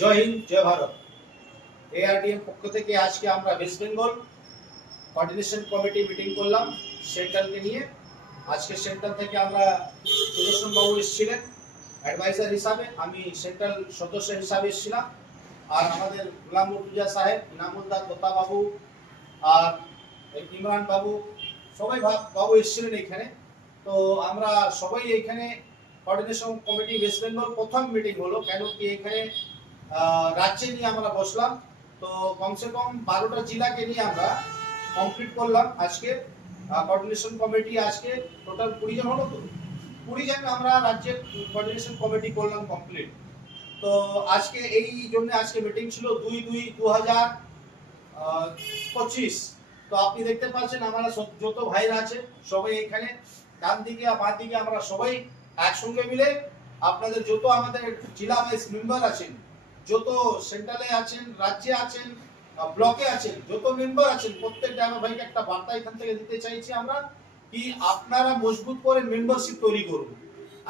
জয় হিন্দ, জয় ভারত। এআরডিএম পক্ষ থেকে আজকে আমরা West Bengal coordination committee meeting করলাম সেন্ট্রালকে নিয়ে। আজকে সেন্ট্রাল থেকে আমরা সুদর্শন বাবু এসেছিলেন অ্যাডভাইজার হিসাবে, আমি সেন্ট্রাল সদস্য হিসাবে এসেছিলাম, আর আমাদের গোলাম মুর্তুজা সাহেব, ইনামুল্লাহ তোতা বাবু আর ইমরান বাবু, সবাই বাবু এসেছিলেন এখানে। তো আমরা সবাই এখানে কোঅর্ডিনেশন কমিটি ওয়েস্ট বেঙ্গল প্রথম মিটিং হলো, কেন কি এখানে রাজ্যে নিয়ে আমরা বসলাম। তো কমসে কম 12টা জেলাকে নিয়ে আমরা কমপ্লিট করলাম আজকে। কোঅর্ডিনেশন কমিটি আজকে টোটাল 20 জন হলো, তো 20 জন আমরা রাজ্যের কোঅর্ডিনেশন কমিটি করলাম কমপ্লিট। তো আজকে এই জন্য আজকে মিটিং ছিল 2/2/2025। তো আপনি দেখতে পাচ্ছেন আমরা যত ভাইরা আছে সবাই এখানে ডান দিকে আর বাঁ দিকে আমরা সবাই একসঙ্গে মিলে আপনাদের যত আমাদের জেলা ওয়াইজ মেম্বার আছেন, যত সেন্ট্রালে আছেন, রাজ্যে আছেন, ব্লকে আছেন, যত মেম্বার আছেন, প্রত্যেক ড্রাইভার ভাইকে একটা বার্তা এখান থেকে দিতে চাইছি আমরা, কি আপনারা মজবুত করে মেম্বারশিপ তৈরি করুন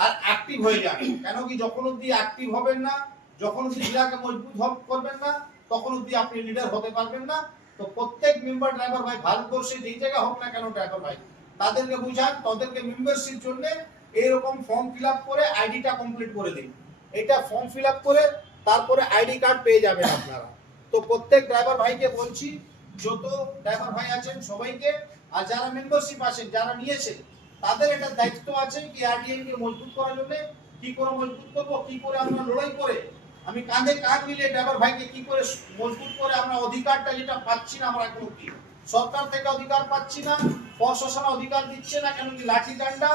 আর অ্যাক্টিভ হয়ে যান। কেন কি যখন অব্দি অ্যাক্টিভ হবেন না, যখন অব্দি জেলাকে মজবুত করবেন না, তখন অব্দি আপনি লিডার হতে পারবেন না। তো প্রত্যেক মেম্বার ড্রাইভার ভাই ভারতবর্ষে যেই জায়গায় হোক না কেন ড্রাইভার ভাই, তাদেরকে বুঝান, তাদেরকে মেম্বারশিপ জন্য এরকম ফর্ম ফিল আপ করে আইডিটা কমপ্লিট করে দিন। এটা ফর্ম ফিল আপ করে তারপরে আইডি কার্ড পেয়ে যাবেন আপনারা। তো প্রত্যেক ড্রাইভার ভাইকে বলছি, যত ড্রাইভার ভাই আছেন সবাইকে, আর যারা মেম্বারশিপ আছেন, যারা নিয়েছেন, তাদের একটা দায়িত্ব আছে কি আরডিএন কে মজবুত করার জন্য কি করে মজবুত করব, কি করে আমরা লড়াই করে আমি কাঁধে কাঁধ মিলিয়ে ড্রাইভার ভাইকে কি করে মজবুত করে আমরা অধিকারটা যেটা পাচ্ছি না, আমরা এখন কি সরকার থেকে অধিকার পাচ্ছি না, প্রশাসন অধিকার দিচ্ছে না, কেন কি লাঠি ডান্ডা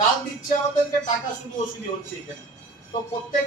গাল দিচ্ছে আমাদেরকে, টাকা শুধু ওসুলি হচ্ছে এখানে। তো প্রত্যেক